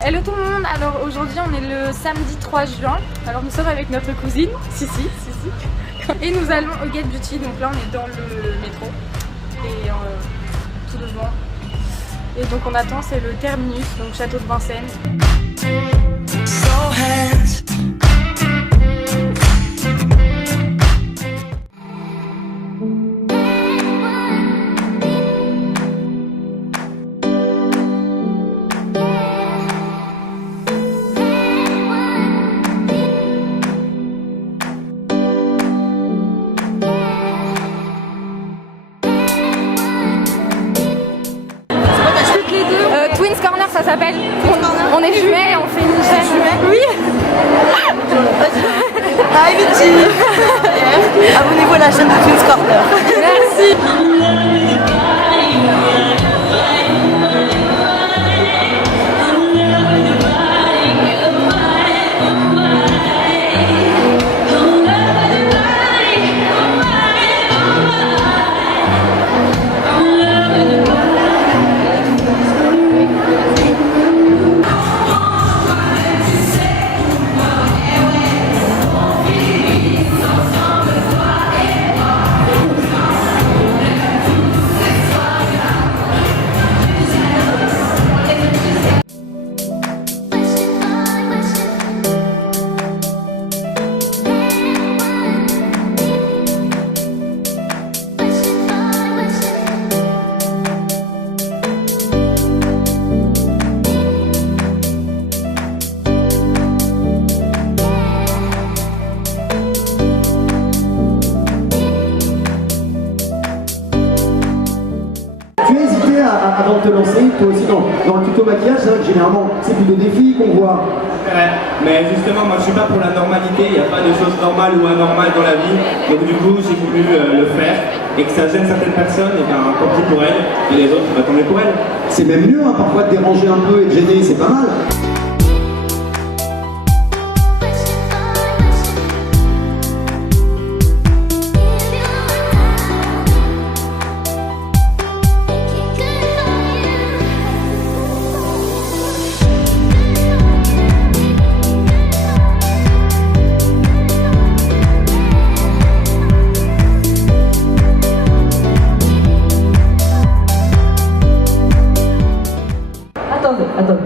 Hello tout le monde, alors aujourd'hui on est le samedi 3 juin, alors nous sommes avec notre cousine, Sissi, et nous allons au Get Beauty, donc là on est dans le métro, et tout devant, et donc on attend, c'est le terminus, donc château de Vincennes. Twins Corner ça s'appelle. On est jumelles et on fait une chaîne. Oui. Hi Vichy. Abonnez-vous à la chaîne de Twins Corner. Merci. Avant de te lancer, toi aussi dans le tuto maquillage, généralement c'est plutôt des filles qu'on voit. Ouais, mais justement moi je suis pas pour la normalité, il n'y a pas de choses normales ou anormales dans la vie, donc du coup j'ai voulu le faire, et que ça gêne certaines personnes, et bien tant pis pour elles, et les autres, tant mieux pour elles. C'est même mieux parfois de déranger un peu et de gêner, c'est pas mal. Attends.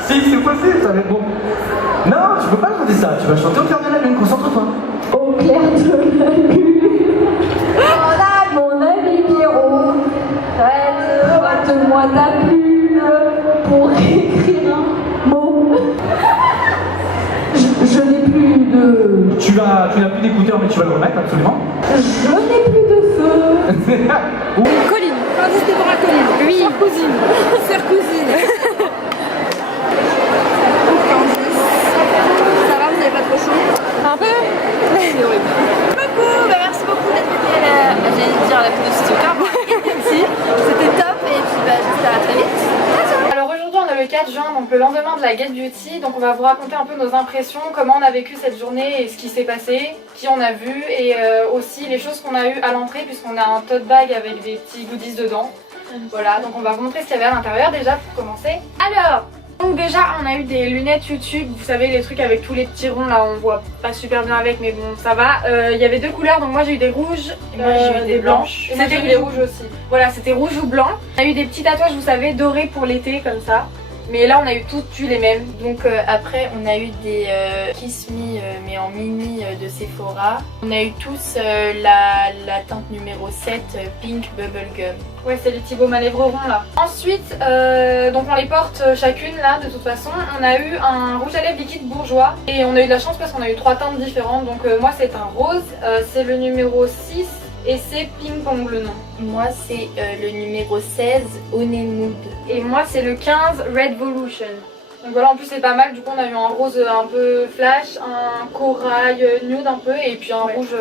Si, c'est possible, ça va être bon. Non, tu peux pas chanter ça, tu vas chanter au clair de la lune, concentre-toi. Au clair de la lune, mon ami Pierrot, prête-moi ta plume pour écrire un mot. Je n'ai plus de... Tu n'as plus d'écouteur, mais tu vas le remettre, absolument. Je n'ai plus de feu. Colline, c'était pour la Colline. Oui. Sœur cousine. Sœur cousine. Ça va, vous n'avez pas trop chaud? Un peu. C'est horrible. Coucou, merci beaucoup d'être venu à la... J'allais dire à la vidéo ici. C'était top et puis j'espère à très vite. Alors aujourd'hui on est le 4 juin, donc le lendemain de la Get Beauty, donc on va vous raconter un peu nos impressions, comment on a vécu cette journée et ce qui s'est passé, qui on a vu et aussi les choses qu'on a eues à l'entrée puisqu'on a un tote bag avec des petits goodies dedans. Voilà, donc on va vous montrer ce qu'il y avait à l'intérieur déjà pour commencer. Alors, donc déjà on a eu des lunettes YouTube, vous savez les trucs avec tous les petits ronds là, on voit pas super bien avec mais bon ça va. Il y avait deux couleurs, donc moi j'ai eu des rouges, moi j'ai eu des blanches. Et moi j'ai eu des rouges aussi. Voilà, c'était rouge ou blanc. On a eu des petits tatouages, vous savez, dorés pour l'été comme ça. Mais là on a eu toutes eu les mêmes. Donc après on a eu des Kiss Me mais en mini de Sephora. On a eu tous la teinte numéro 7 Pink Bubblegum. Ouais, c'est les petits baumes à lèvres ronds là. Ensuite, donc on les porte chacune là de toute façon. On a eu un rouge à lèvres liquide bourgeois. Et on a eu de la chance parce qu'on a eu 3 teintes différentes. Donc moi c'est un rose, c'est le numéro 6 et c'est Pink Ongle non. Moi c'est le numéro 16 Honey Mood. Et moi c'est le 15 Red Volution. Donc voilà, en plus c'est pas mal, du coup on a eu un rose un peu flash, un corail nude un peu et puis un rouge...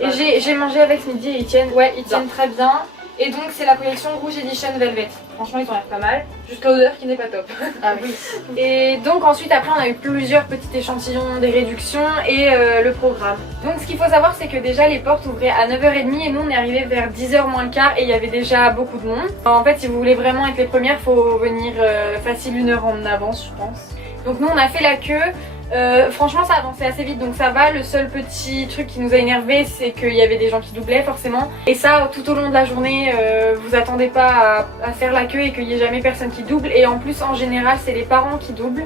Et j'ai mangé avec ce midi et ils tiennent, ouais, ils tiennent très bien. Et donc c'est la collection Rouge Edition Velvet. Franchement ils ont l'air pas mal, juste l'odeur qui n'est pas top. Ah oui. Et donc ensuite après on a eu plusieurs petits échantillons, des réductions et le programme. Donc ce qu'il faut savoir c'est que déjà les portes ouvraient à 9h30 et nous on est arrivé vers 10h moins le quart et il y avait déjà beaucoup de monde. En fait si vous voulez vraiment être les premières faut venir facile 1 heure en avance je pense. Donc nous on a fait la queue. Franchement ça avançait assez vite donc ça va. Le seul petit truc qui nous a énervé c'est qu'il y avait des gens qui doublaient forcément. Et ça tout au long de la journée vous attendez pas à faire la queue et qu'il n'y ait jamais personne qui double. Et en plus en général c'est les parents qui doublent.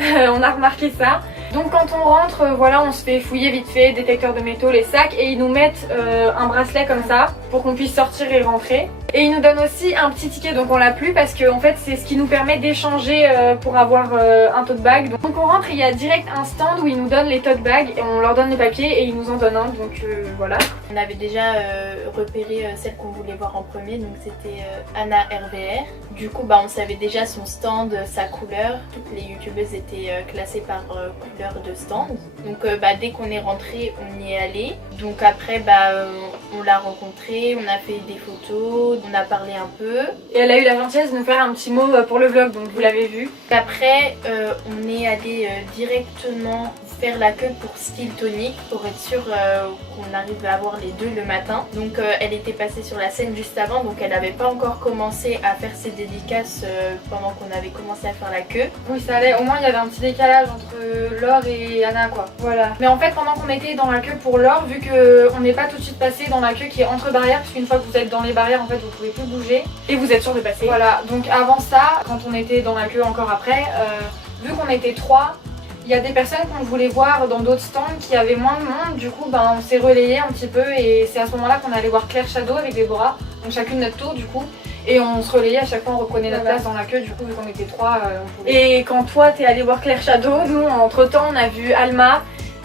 On a remarqué ça. Donc quand on rentre, voilà, on se fait fouiller vite fait, détecteur de métaux, les sacs, et ils nous mettent un bracelet comme ça pour qu'on puisse sortir et rentrer. Et ils nous donnent aussi un petit ticket, donc on l'a plus parce que en fait c'est ce qui nous permet d'échanger pour avoir un tote bag. Donc on rentre, il y a direct un stand où ils nous donnent les tote bags et on leur donne les papiers et ils nous en donnent un, donc voilà. On avait déjà repéré celle qu'on voulait voir en premier, donc c'était Anna RVR. Du coup on savait déjà son stand, sa couleur. Toutes les youtubeuses étaient classées par couleur de stand. Donc dès qu'on est rentré on y est allé. Donc après on l'a rencontrée, on a fait des photos, on a parlé un peu. Et elle a eu la gentillesse de nous faire un petit mot pour le vlog, donc vous l'avez vu. Après on est allé directement faire la queue pour Style Tonic pour être sûr qu'on arrive à avoir les deux le matin. Donc elle était passée sur la scène juste avant, donc elle n'avait pas encore commencé à faire ses dédicaces pendant qu'on avait commencé à faire la queue. Oui ça allait, au moins il y avait un petit décalage entre Laure et Anna quoi. Voilà. Mais en fait pendant qu'on était dans la queue pour Laure, vu qu'on n'est pas tout de suite passé dans la queue qui est entre barrières, parce qu'une fois que vous êtes dans les barrières en fait vous pouvez plus bouger et vous êtes sûr de passer. Voilà, donc avant ça, quand on était dans la queue encore après, vu qu'on était 3, il y a des personnes qu'on voulait voir dans d'autres stands qui avaient moins de monde, du coup on s'est relayé un petit peu et c'est à ce moment là qu'on allait voir Claire Shadow avec Déborah, donc chacune notre tour du coup. Et on se relayait à chaque fois, on reprenait notre place dans la queue, du coup vu qu'on était 3, on pouvait... Et quand toi t'es allé voir Claire Shadow, nous entre temps on a vu Alma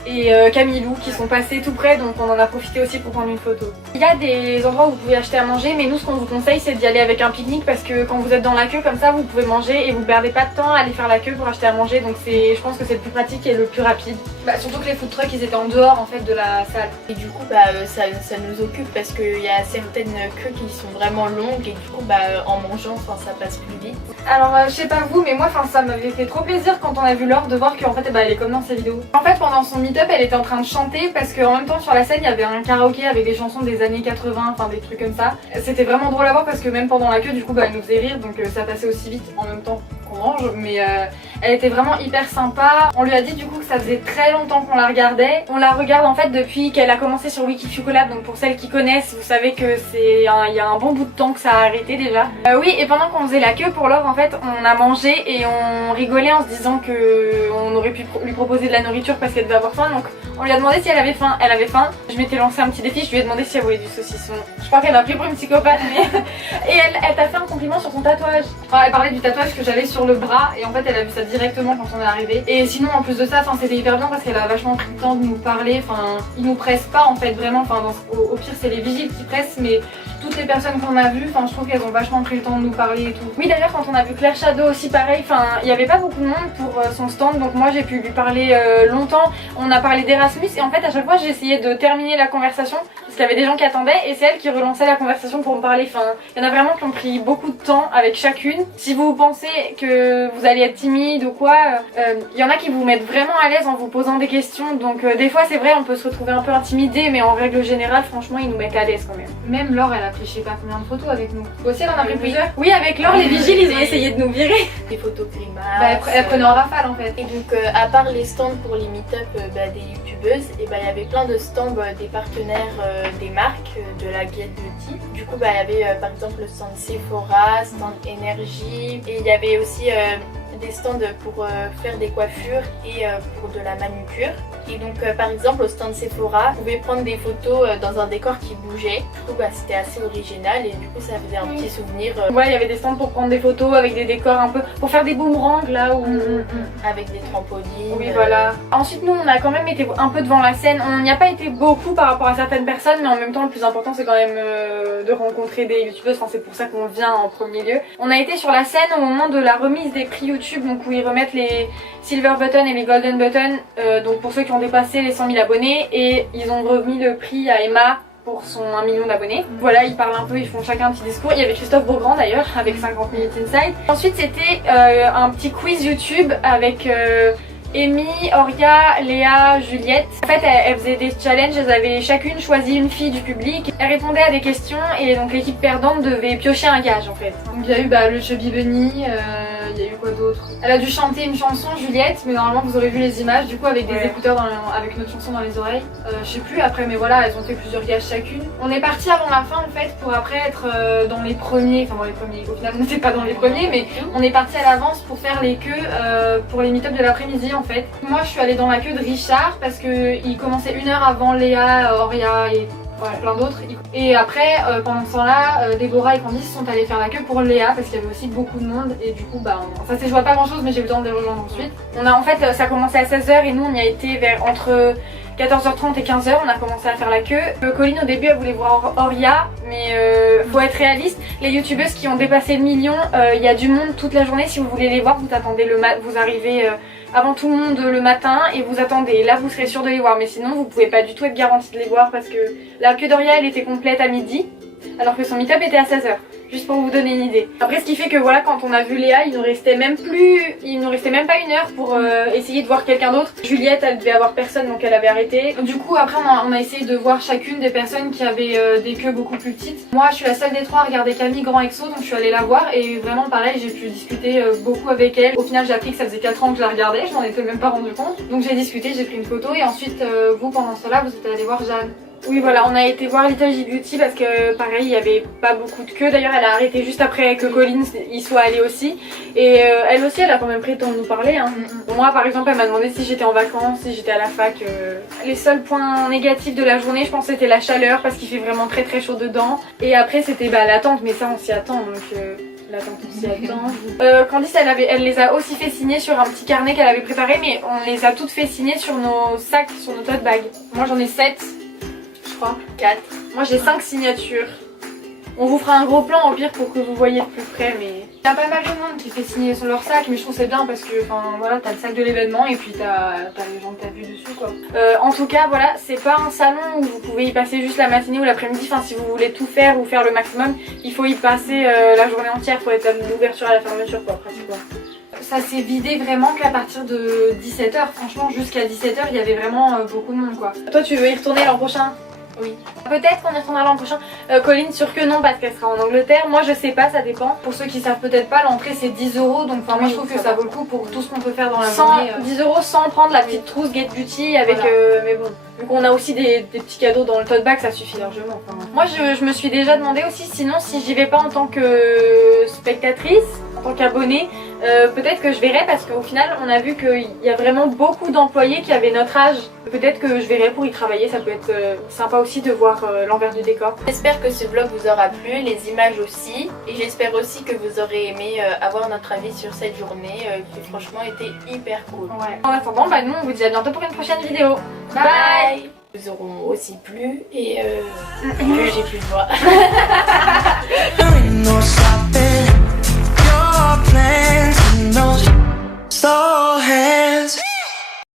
et Camilou qui sont passés tout près, donc on en a profité aussi pour prendre une photo. Il y a des endroits où vous pouvez acheter à manger, mais nous ce qu'on vous conseille c'est d'y aller avec un pique-nique parce que quand vous êtes dans la queue comme ça vous pouvez manger et vous perdez pas de temps à aller faire la queue pour acheter à manger, donc je pense que c'est le plus pratique et le plus rapide. Surtout que les food trucks ils étaient en dehors en fait de la salle. Et du coup ça nous occupe parce qu'il y a certaines queues qui sont vraiment longues et du coup en mangeant ça passe plus vite. Alors je sais pas vous mais moi ça m'avait fait trop plaisir quand on a vu Laure de voir qu'en fait elle est comme dans ses vidéos. En fait pendant son meet-up elle était en train de chanter parce qu'en même temps sur la scène il y avait un karaoké avec des chansons des années 80, enfin des trucs comme ça. C'était vraiment drôle à voir parce que même pendant la queue du coup elle nous faisait rire, donc ça passait aussi vite en même temps qu'on mange, mais elle était vraiment hyper sympa. On lui a dit du coup que ça faisait très longtemps qu'on la regardait. On la regarde en fait depuis qu'elle a commencé sur Wikifucolab, donc pour celles qui connaissent vous savez que il y a un bon bout de temps que ça a arrêté déjà. Oui, et pendant qu'on faisait la queue pour Laure en fait on a mangé et on rigolait en se disant que on aurait pu lui proposer de la nourriture parce qu'elle devait avoir faim, donc on lui a demandé si elle avait faim. Elle avait faim. Je m'étais lancé un petit défi, je lui ai demandé si elle voulait du saucisson. Je crois qu'elle m'a pris pour une psychopathe, mais... Et elle t'a fait un compliment sur son tatouage. Enfin, elle parlait du tatouage que j'avais sur le bras et en fait elle a vu ça directement quand on est arrivé. Et sinon en plus de ça, c'était hyper bien parce qu'elle a vachement pris le temps de nous parler. Enfin, ils nous pressent pas en fait vraiment. Enfin, au pire c'est les vigiles qui pressent, mais toutes les personnes qu'on a vues, je trouve qu'elles ont vachement pris le temps de nous parler et tout. Oui d'ailleurs quand on a vu Claire Shadow aussi pareil, il n'y avait pas beaucoup de monde pour son stand, donc moi j'ai pu lui parler longtemps. On a parlé d'Erasmus et en fait à chaque fois j'ai essayé de terminer la conversation parce qu'il y avait des gens qui attendaient et c'est elle qui relançait la conversation pour me parler. Il y en a vraiment qui ont pris beaucoup de temps avec chacune. Si vous pensez que vous allez être timide ou quoi, il y en a qui vous mettent vraiment à l'aise en vous posant des questions, donc des fois c'est vrai on peut se retrouver un peu intimidé, mais en règle générale franchement ils nous mettent à l'aise quand même. Même Laure elle a pris je sais pas combien de photos avec nous. Vous aussi elle en a pris plusieurs. Oui avec Laure les vigiles ils ont essayé de nous virer. Des photos grimaces. Elle prenait en rafale en fait. Et donc à part les stands pour les meet-up des youtubeuses, et il y avait plein de stands des partenaires des marques de la Get Beauty. Du coup il y avait par exemple le stand Sephora, stand Energy, et il y avait aussi des stands pour faire des coiffures et pour de la manucure. Et donc par exemple au stand Sephora, vous pouvez prendre des photos dans un décor qui bougeait. Du coup c'était assez original et du coup ça faisait un petit souvenir. Ouais, il y avait des stands pour prendre des photos avec des décors un peu, pour faire des boomerangs là où... Avec des trampolines. Oui voilà. Ensuite nous on a quand même été un peu devant la scène, on n'y a pas été beaucoup par rapport à certaines personnes, mais en même temps le plus important c'est quand même de rencontrer des youtubeuses, c'est pour ça qu'on vient en premier lieu. On a été sur la scène au moment de la remise des prix YouTube, donc où ils remettent les Silver Button et les Golden Button, donc pour ceux qui ont dépassé les 100 000 abonnés, et ils ont remis le prix à Emma pour son 1 million d'abonnés. Voilà, ils parlent un peu, ils font chacun un petit discours. Il y avait Christophe Beaugrand d'ailleurs avec 50 minutes inside. Ensuite c'était un petit quiz YouTube avec Amy, Auria, Léa, Juliette. En fait elles faisaient des challenges, elles avaient chacune choisi une fille du public. Elles répondaient à des questions et donc l'équipe perdante devait piocher un gage en fait. Donc il y a eu le Chubby Bunny, il y a eu quoi d'autre? Elle a dû chanter une chanson, Juliette, mais normalement vous aurez vu les images du coup avec des écouteurs avec notre chanson dans les oreilles. Je sais plus après, mais voilà, elles ont fait plusieurs gages chacune. On est parti avant la fin en fait pour après être dans les premiers, enfin dans les premiers, au final on n'était pas dans les premiers, mais on est parti à l'avance pour faire les queues pour les meet-up de l'après-midi en fait. Moi je suis allée dans la queue de Richard parce qu'il commençait 1 heure avant Léa, Auria et voilà, plein d'autres. Et après, pendant ce temps-là, Déborah et Candice sont allées faire la queue pour Léa parce qu'il y avait aussi beaucoup de monde. Et du coup, ça s'est joué à pas grand-chose, mais j'ai eu le temps de les rejoindre ensuite. En fait, ça a commencé à 16h et nous, on y a été entre 14h30 et 15h. On a commencé à faire la queue. Colline, au début, elle voulait voir Auria, mais faut être réaliste. Les youtubeuses qui ont dépassé le million, il y a du monde toute la journée. Si vous voulez les voir, vous attendez vous arrivez avant tout le monde le matin et vous attendez. Là vous serez sûr de les voir, mais sinon vous pouvez pas du tout être garanti de les voir parce que la queue d'Auria elle était complète à midi alors que son meet-up était à 16h. Juste pour vous donner une idée. Après ce qui fait que voilà, quand on a vu Léa, il nous restait même pas 1 heure pour essayer de voir quelqu'un d'autre. Juliette elle devait avoir personne donc elle avait arrêté. Du coup après on a essayé de voir chacune des personnes qui avaient des queues beaucoup plus petites. Moi je suis la seule des trois à regarder Camille Grand Exo, donc je suis allée la voir et vraiment pareil, j'ai pu discuter beaucoup avec elle. Au final j'ai appris que ça faisait 4 ans que je la regardais, je m'en étais même pas rendu compte. Donc j'ai discuté, j'ai pris une photo et ensuite vous pendant cela vous êtes allé voir Jeanne. Oui voilà, on a été voir Little J Beauty parce que pareil il n'y avait pas beaucoup de queue. D'ailleurs elle a arrêté juste après que Colline y soit allée aussi. Et elle aussi elle a quand même pris le temps de nous parler. Moi par exemple elle m'a demandé si j'étais en vacances, si j'étais à la fac. Les seuls points négatifs de la journée je pense c'était la chaleur parce qu'il fait vraiment très très chaud dedans. Et après c'était l'attente, mais ça on s'y attend donc... L'attente on s'y attend. Candice elle les a aussi fait signer sur un petit carnet qu'elle avait préparé, mais on les a toutes fait signer sur nos sacs, sur nos tote bags. Moi j'en ai 7. 4. Moi j'ai 5 signatures. On vous fera un gros plan au pire pour que vous voyez de plus près, mais... Il y a pas mal de monde qui fait signer sur leur sac, mais je trouve c'est bien parce que voilà, t'as le sac de l'événement et puis t'as les gens que t'as vu dessus quoi. En tout cas voilà, c'est pas un salon où vous pouvez y passer juste la matinée ou l'après-midi, enfin si vous voulez tout faire ou faire le maximum, il faut y passer la journée entière, faut être de l'ouverture à la fermeture quoi, pratiquement. Ça s'est vidé vraiment qu'à partir de 17h, franchement jusqu'à 17h il y avait vraiment beaucoup de monde quoi. Toi tu veux y retourner l'an prochain? Oui. Peut-être qu'on y retournera l'an prochain. Colline sûr que non parce qu'elle sera en Angleterre. Moi je sais pas, ça dépend. Pour ceux qui savent peut-être pas, l'entrée c'est 10 €. Donc moi je trouve que ça vaut le coup pour tout ce qu'on peut faire dans la journée. 10 € sans prendre la petite trousse Get Beauty avec... mais bon, vu qu'on a aussi des petits cadeaux dans le tote bag, ça suffit largement. Moi je me suis déjà demandé aussi sinon si j'y vais pas en tant que spectatrice, en tant qu'abonnée, peut-être que je verrai parce qu'au final on a vu qu'il y a vraiment beaucoup d'employés qui avaient notre âge. Peut-être que je verrai pour y travailler, ça peut être sympa aussi de voir l'envers du décor. J'espère que ce vlog vous aura plu, les images aussi. Et j'espère aussi que vous aurez aimé avoir notre avis sur cette journée qui franchement était hyper cool. Ouais. En attendant, nous on vous dit à bientôt pour une prochaine vidéo. Bye. Vous auront aussi plu et que j'ai plus de voix.